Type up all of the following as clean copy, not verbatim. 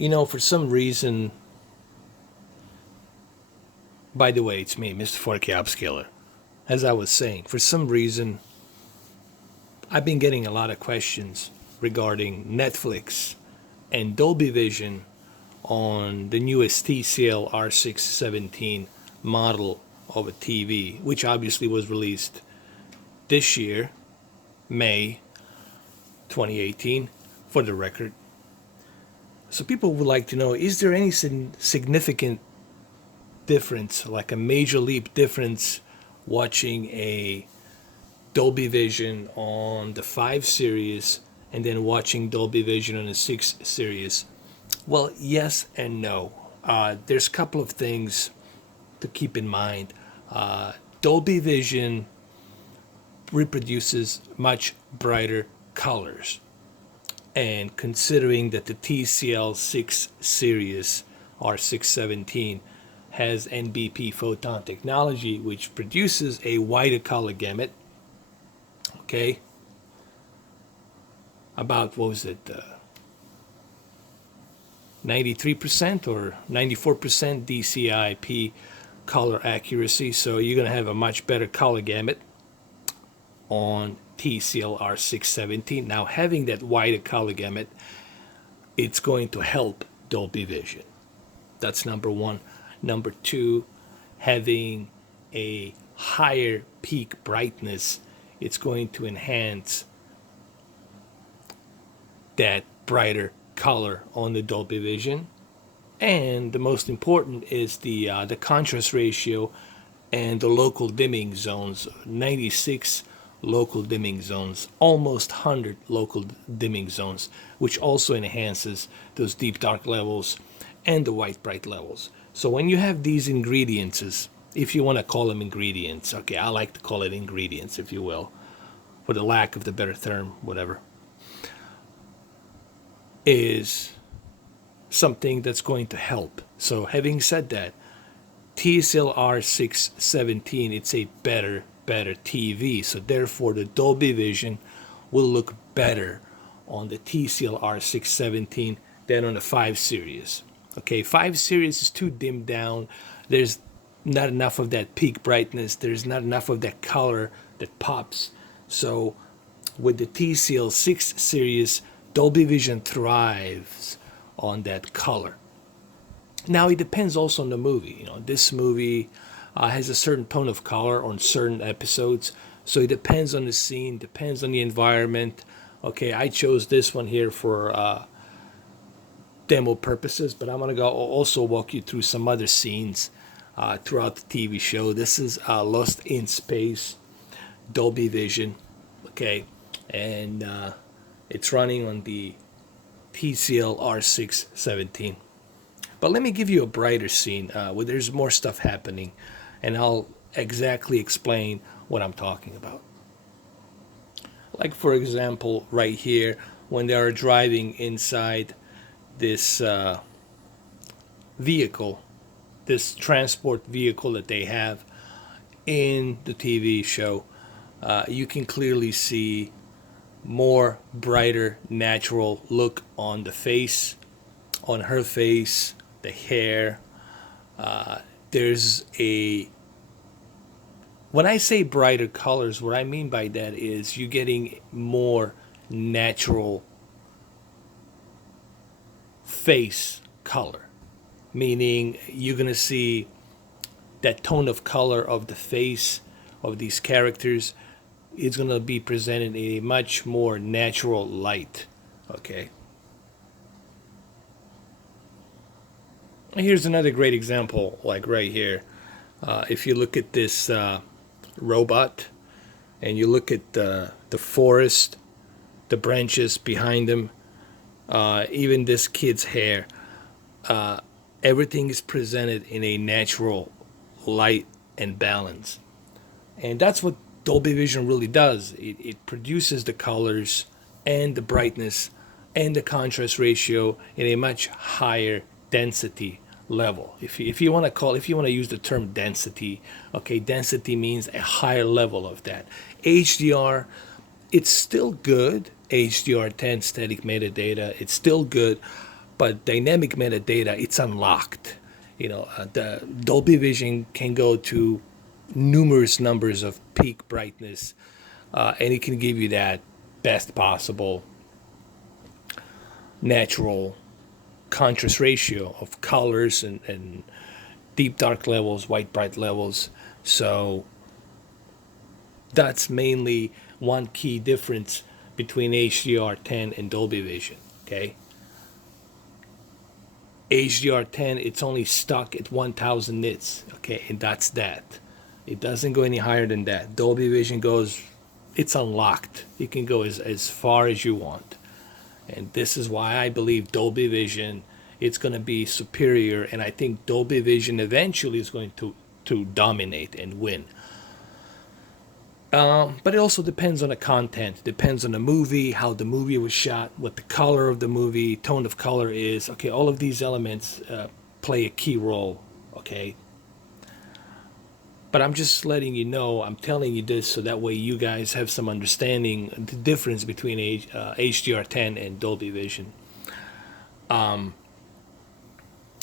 For some reason, by the way, it's me, Mr. 4K Upscaler. As I was saying, for some reason, I've been getting a lot of questions regarding Netflix and Dolby Vision on the newest TCL R617 model of a TV, which obviously was released this year, May 2018, for the record. So people would like to know, is there any significant difference, like a major leap difference, watching a Dolby Vision on the 5 series and then watching Dolby Vision on the 6 series? Well, yes and no. There's a couple of things to keep in mind. Dolby Vision reproduces much brighter colors. And considering that the TCL 6 series R617 has NBP photon technology, which produces a wider color gamut, okay, about, what was it, 93% or 94% DCI-P color accuracy. So you're going to have a much better color gamut on TCL R617. Now, having that wider color gamut, it's going to help Dolby Vision. That's number one. Number two, having a higher peak brightness, it's going to enhance that brighter color on the Dolby Vision. And the most important is the contrast ratio and the local dimming zones. 96 local dimming zones, almost 100 local dimming zones, which also enhances those deep dark levels and the white bright levels. So when you have these ingredients, if you want to call them ingredients, okay, I like to call it ingredients, if you will, for the lack of the better term, whatever, is something that's going to help. So having said that, TCL R617, it's a better TV. So therefore, the Dolby Vision will look better on the TCL R617 than on the 5 series. Okay, 5 series is too dimmed down. There's not enough of that peak brightness. There's not enough of that color that pops. So with the TCL 6 series, Dolby Vision thrives on that color. Now, it depends also on the movie. This movie has a certain tone of color on certain episodes. So it depends on the scene, depends on the environment. Okay, I chose this one here for demo purposes, but I'm going to go also walk you through some other scenes throughout the TV show. This is Lost in Space, Dolby Vision. Okay, and it's running on the TCL R617. But let me give you a brighter scene where there's more stuff happening, and I'll exactly explain what I'm talking about. Like, for example, right here, when they are driving inside this vehicle, this transport vehicle that they have in the TV show, you can clearly see more brighter, natural look on the face, on her face, the hair. There's when I say brighter colors, what I mean by that is you're getting more natural face color, meaning you're going to see that tone of color of the face of these characters is going to be presented in a much more natural light. Okay. Here's another great example, like right here. If you look at this robot and you look at the forest, the branches behind him, even this kid's hair, everything is presented in a natural light and balance. And that's what Dolby Vision really does. It produces the colors and the brightness and the contrast ratio in a much higher density level. If you want to use the term density, okay, density means a higher level of that. HDR, it's still good. HDR10 static metadata, it's still good, but dynamic metadata, it's unlocked. The Dolby Vision can go to numerous numbers of peak brightness, and it can give you that best possible natural contrast ratio of colors and deep dark levels, white bright levels. So that's mainly one key difference between HDR10 and Dolby Vision. Okay, HDR10, it's only stuck at 1000 nits. Okay, and that's that. It doesn't go any higher than that. Dolby Vision goes, it's unlocked. It can go as far as you want. And this is why I believe Dolby Vision, it's going to be superior, and I think Dolby Vision eventually is going to dominate and win. But it also depends on the content, depends on the movie, how the movie was shot, what the color of the movie, tone of color is. Okay, all of these elements play a key role. Okay, but I'm just letting you know, I'm telling you this so that way you guys have some understanding the difference between HDR10 and Dolby Vision.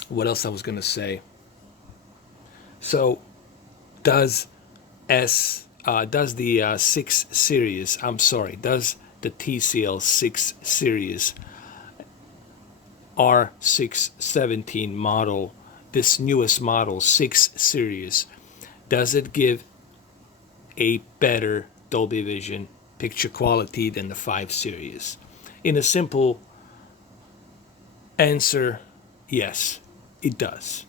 What else I was going to say? So, does the 6 series, does the TCL 6 series R617 model, this newest model, 6 series, does it give a better Dolby Vision picture quality than the 5 series? In a simple answer, yes, it does.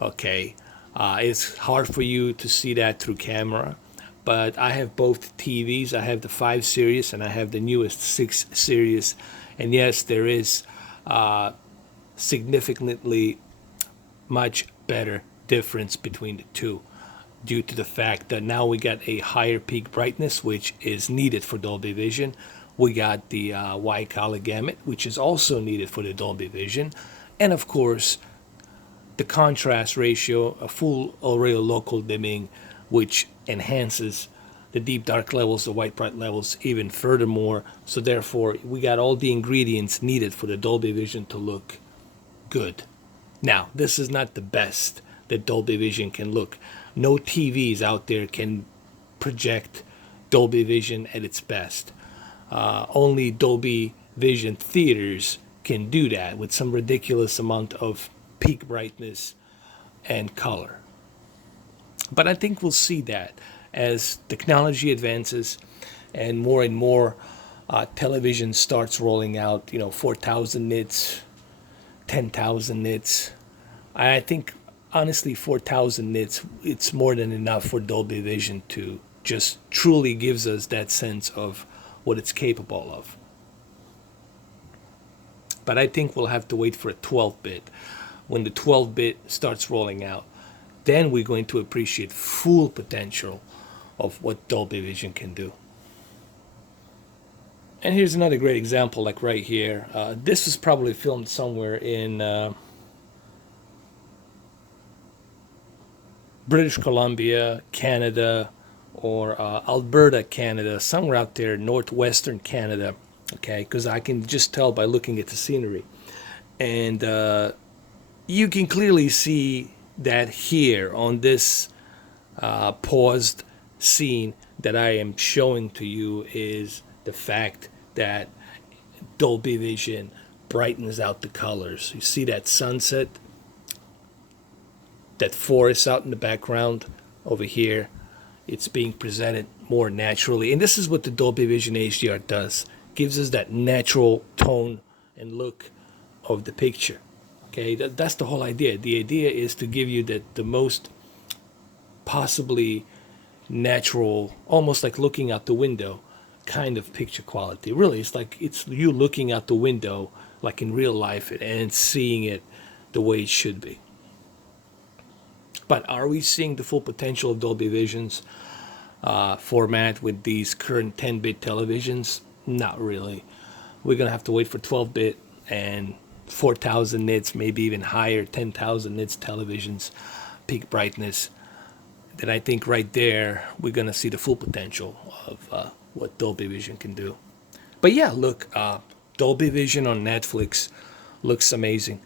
Okay, it's hard for you to see that through camera, but I have both TVs. I have the 5 series and I have the newest 6 series, and yes, there is significantly much better difference between the two, due to the fact that now we got a higher peak brightness, which is needed for Dolby Vision. We got the wide color gamut, which is also needed for the Dolby Vision. And of course, the contrast ratio, a full array of local dimming, which enhances the deep dark levels, the white bright levels even furthermore. So therefore, we got all the ingredients needed for the Dolby Vision to look good. Now, this is not the best that Dolby Vision can look. No TVs out there can project Dolby Vision at its best. Only Dolby Vision theaters can do that with some ridiculous amount of peak brightness and color. But I think we'll see that as technology advances and more television starts rolling out, 4,000 nits, 10,000 nits. I think honestly 4,000 nits, it's more than enough for Dolby Vision to just truly gives us that sense of what it's capable of. But I think we'll have to wait for a 12-bit. When the 12-bit starts rolling out, then we're going to appreciate full potential of what Dolby Vision can do. And here's another great example, like right here. This was probably filmed somewhere in British Columbia, Canada, or Alberta, Canada, somewhere out there, northwestern Canada, okay, because I can just tell by looking at the scenery. And you can clearly see that here on this paused scene that I am showing to you is the fact that Dolby Vision brightens out the colors. You see that sunset, that forest out in the background over here. It's being presented more naturally, and this is what the Dolby Vision HDR does. Gives us that natural tone and look of the picture. Okay, that's the whole idea. The idea is to give you the most possibly natural, almost like looking out the window kind of picture quality. Really, it's like it's you looking out the window like in real life and seeing it the way it should be. But are we seeing the full potential of Dolby Vision's format with these current 10-bit televisions? Not really. We're going to have to wait for 12-bit and 4,000 nits, maybe even higher, 10,000 nits televisions, peak brightness. Then I think right there, we're going to see the full potential of what Dolby Vision can do. But yeah, look, Dolby Vision on Netflix looks amazing.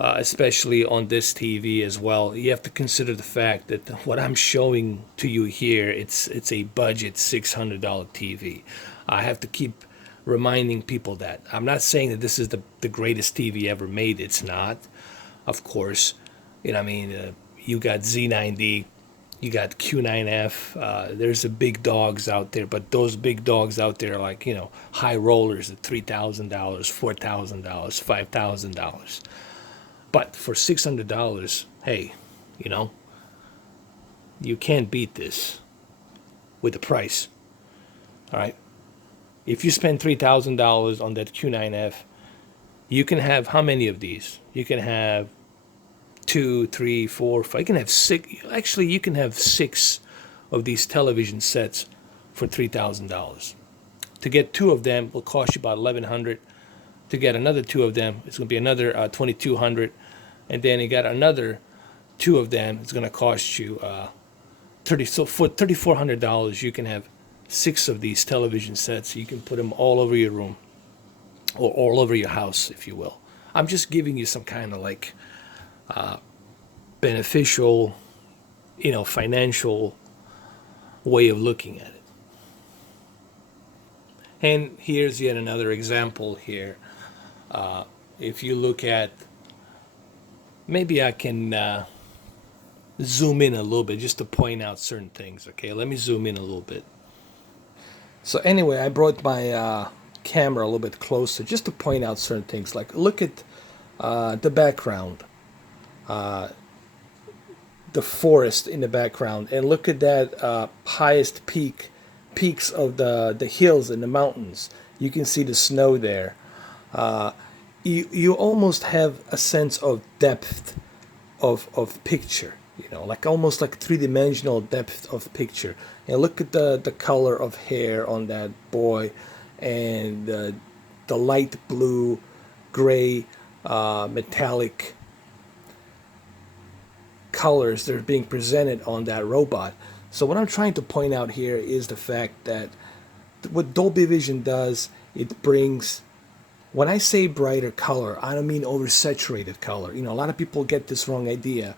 Especially on this TV as well. You have to consider the fact that what I'm showing to you here, it's a budget $600 TV. I have to keep reminding people that. I'm not saying that this is the greatest TV ever made. It's not, of course. You got Z90, you got Q9F. There's the big dogs out there, but those big dogs out there are like, high rollers at $3,000, $4,000, $5,000. But for $600, hey, you can't beat this with the price. All right. If you spend $3,000 on that Q9F, you can have how many of these? You can have 2, 3, 4, 5. You can have 6. Actually, you can have 6 of these television sets for $3,000. To get 2 of them will cost you about $1,100. To get another 2 of them, it's going to be another $2,200, and then you got another 2 of them. It's going to cost you $30. So for $3,400, you can have 6 of these television sets. You can put them all over your room, or all over your house, if you will. I'm just giving you some kind of like beneficial, financial way of looking at it. And here's yet another example here. If you look at, maybe I can zoom in a little bit just to point out certain things. Okay, let me zoom in a little bit. So anyway, I brought my camera a little bit closer just to point out certain things. Like, look at the background, the forest in the background, and look at that highest peaks of the hills and the mountains. You can see the snow there. You almost have a sense of depth of picture, like almost like three-dimensional depth of picture. And look at the color of hair on that boy, and the light blue, gray, metallic colors that are being presented on that robot. So what I'm trying to point out here is the fact that what Dolby Vision does, it brings, when I say brighter color, I don't mean oversaturated color. A lot of people get this wrong idea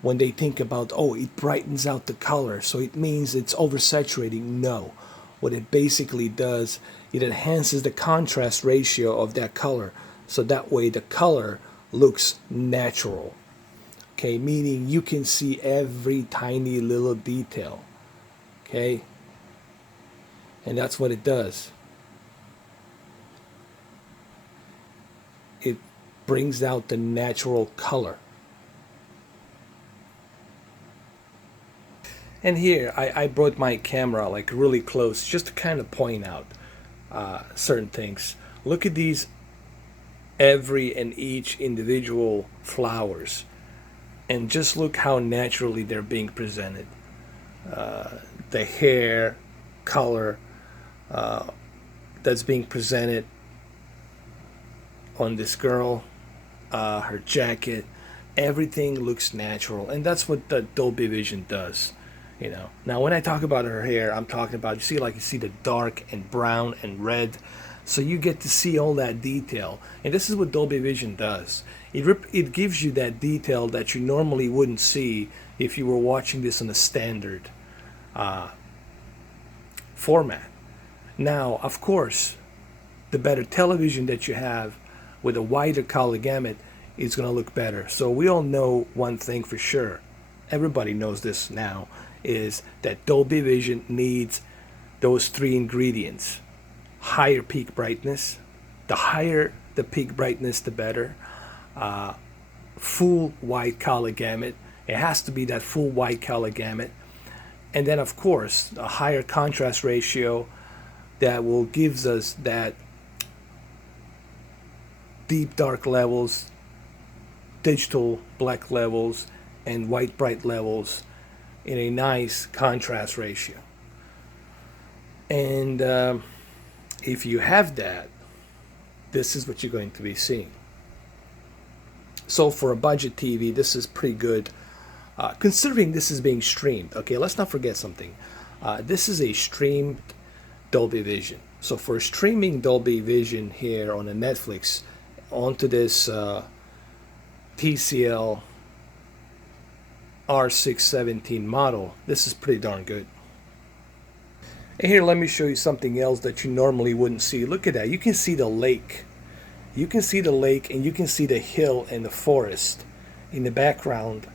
when they think about, oh, it brightens out the color, so it means it's oversaturating. No. What it basically does, it enhances the contrast ratio of that color, so that way the color looks natural. Okay, meaning you can see every tiny little detail. Okay? And that's what it does. It brings out the natural color. And here, I brought my camera like really close just to kind of point out certain things. Look at these, every and each individual flowers. And just look how naturally they're being presented. The hair color that's being presented on this girl, her jacket, everything looks natural. And that's what the Dolby Vision does. Now when I talk about her hair, I'm talking about, you see the dark and brown and red, so you get to see all that detail. And this is what Dolby Vision does. It gives you that detail that you normally wouldn't see if you were watching this on a standard format. Now, of course, the better television that you have with a wider color gamut is going to look better. So we all know one thing for sure. Everybody knows this now, is that Dolby Vision needs those 3 ingredients. Higher peak brightness. The higher the peak brightness, the better. Full wide color gamut. It has to be that full wide color gamut. And then, of course, a higher contrast ratio that will gives us that deep dark levels, digital black levels, and white bright levels in a nice contrast ratio. And if you have that, this is what you're going to be seeing. So for a budget TV, this is pretty good. Considering this is being streamed, okay, let's not forget something. This is a streamed Dolby Vision. So for streaming Dolby Vision here on a Netflix onto this TCL R617 model, this is pretty darn good. And here, let me show you something else that you normally wouldn't see. Look at that. You can see the lake. You can see the lake, and you can see the hill and the forest in the background.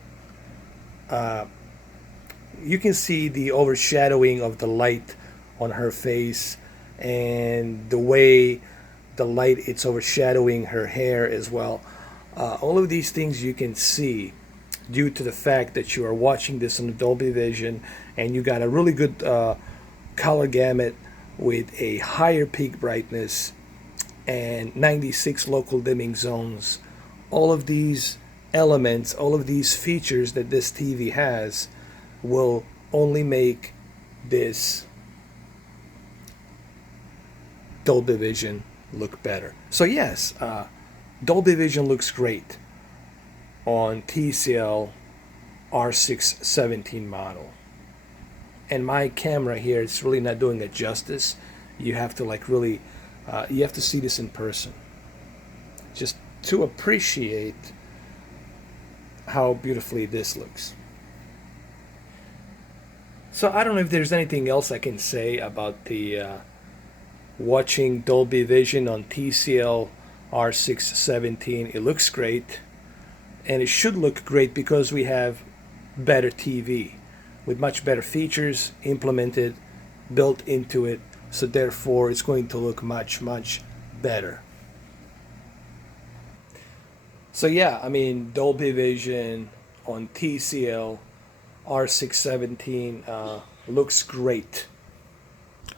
You can see the overshadowing of the light on her face, and the way the light it's overshadowing her hair as well. All of these things you can see due to the fact that you are watching this on the Dolby Vision, and you got a really good color gamut with a higher peak brightness and 96 local dimming zones. All of these elements, all of these features that this TV has will only make this Dolby Vision look better. So yes, Dolby Vision looks great on TCL R617 model. And my camera here is really not doing it justice. You have to really, you have to see this in person just to appreciate how beautifully this looks. So I don't know if there's anything else I can say about the watching Dolby Vision on TCL R617. It looks great, and it should look great because we have better TV with much better features implemented, built into it, so therefore it's going to look much, much better. So yeah, I mean, Dolby Vision on TCL R617 looks great.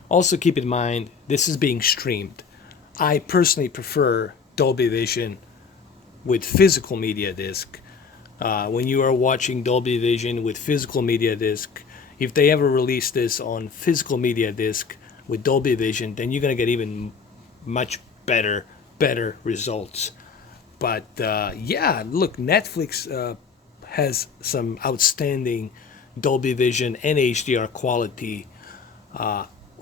Also keep in mind, this is being streamed. I personally prefer Dolby Vision with physical media disc. When you are watching Dolby Vision with physical media disc, if they ever release this on physical media disc with Dolby Vision, then you're going to get even much better results. But yeah, look, Netflix has some outstanding Dolby Vision and HDR quality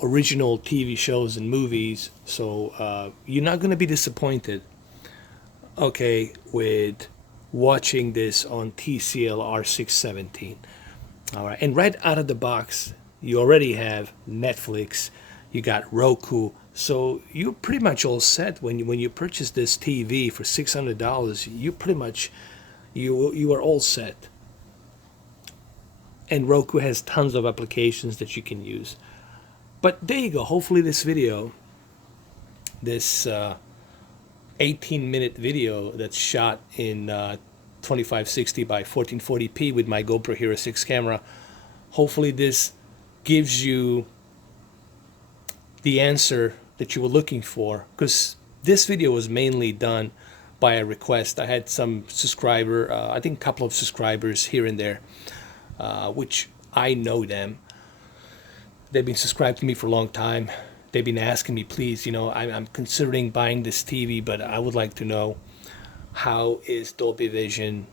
original TV shows and movies, so you're not going to be disappointed, okay, with watching this on TCL R617. All right, and right out of the box, you already have Netflix, you got Roku, so you're pretty much all set. When you purchase this TV for $600, you pretty much you are all set. And Roku has tons of applications that you can use. But there you go. Hopefully this video, this 18-minute video that's shot in 2560 by 1440p with my GoPro Hero 6 camera, hopefully this gives you the answer that you were looking for, because this video was mainly done by a request. I had some subscriber, I think a couple of subscribers here and there, which I know them. They've been subscribed to me for a long time. They've been asking me, please, you know, I'm considering buying this TV, but I would like to know, how is Dolby Vision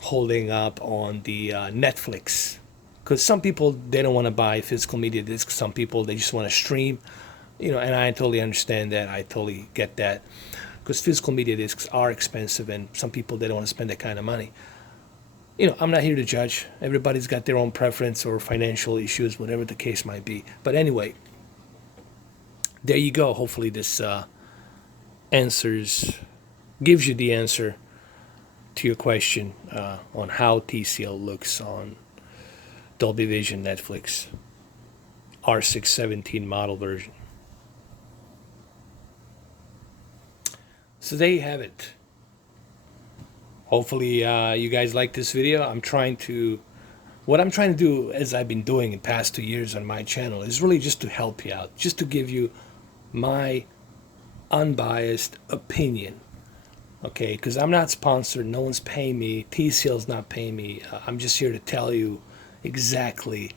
holding up on the Netflix? Because some people, they don't want to buy physical media discs. Some people, they just want to stream, you know, and I totally understand that. I totally get that, because physical media discs are expensive, and some people, they don't want to spend that kind of money. You know, I'm not here to judge. Everybody's got their own preference or financial issues, whatever the case might be. But anyway, there you go. Hopefully this gives you the answer to your question on how TCL looks on Dolby Vision Netflix R617 model version. So there you have it. Hopefully you guys like this video. What I'm trying to do, as I've been doing in the past 2 years on my channel, is really just to help you out, just to give you my unbiased opinion, okay? Because I'm not sponsored, no one's paying me, TCL's not paying me. I'm just here to tell you exactly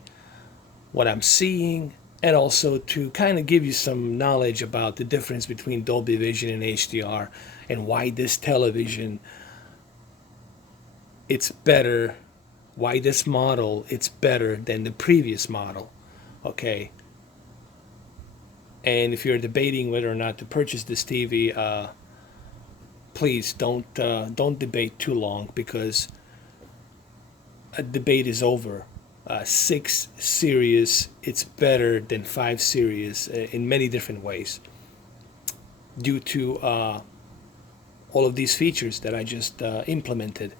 what I'm seeing, and also to kind of give you some knowledge about the difference between Dolby Vision and HDR, and why this television, it's better, why this model, it's better than the previous model, okay? And if you're debating whether or not to purchase this TV, please don't debate too long, because a debate is over. 6 series, it's better than 5 series in many different ways, due to all of these features that I just implemented.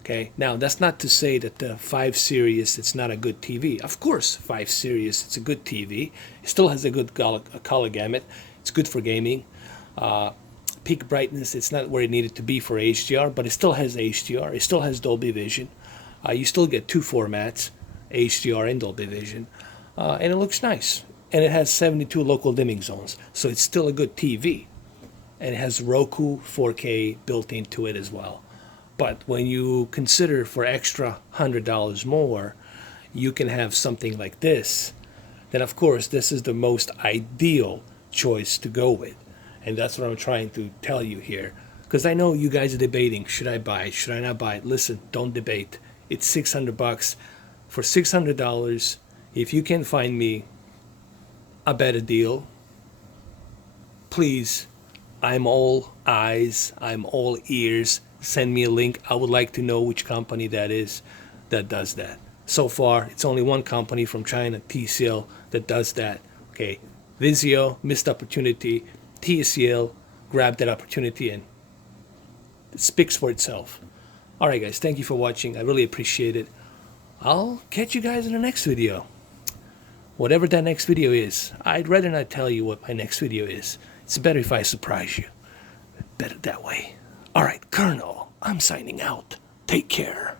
Okay, now that's not to say that the 5 series it's not a good TV. Of course, 5 series it's a good TV. It still has a good color gamut. It's good for gaming. Peak brightness, it's not where it needed to be for HDR, but it still has HDR. It still has Dolby Vision. You still get 2 formats, HDR and Dolby Vision, and it looks nice. And it has 72 local dimming zones, so it's still a good TV. And it has Roku 4K built into it as well. But when you consider for extra $100 more, you can have something like this, then of course this is the most ideal choice to go with. And that's what I'm trying to tell you here. Because I know you guys are debating, should I buy it, should I not buy it? Listen, don't debate. It's $600. For $600, if you can find me a better deal, please, I'm all eyes, I'm all ears. Send me a link. I would like to know which company that is that does that. So far, it's only one company from China, TCL, that does that. Okay, Vizio, missed opportunity. TCL grabbed that opportunity, and it speaks for itself. All right, guys, thank you for watching. I really appreciate it. I'll catch you guys in the next video. Whatever that next video is, I'd rather not tell you what my next video is. It's better if I surprise you. Better that way. All right, Colonel, I'm signing out. Take care.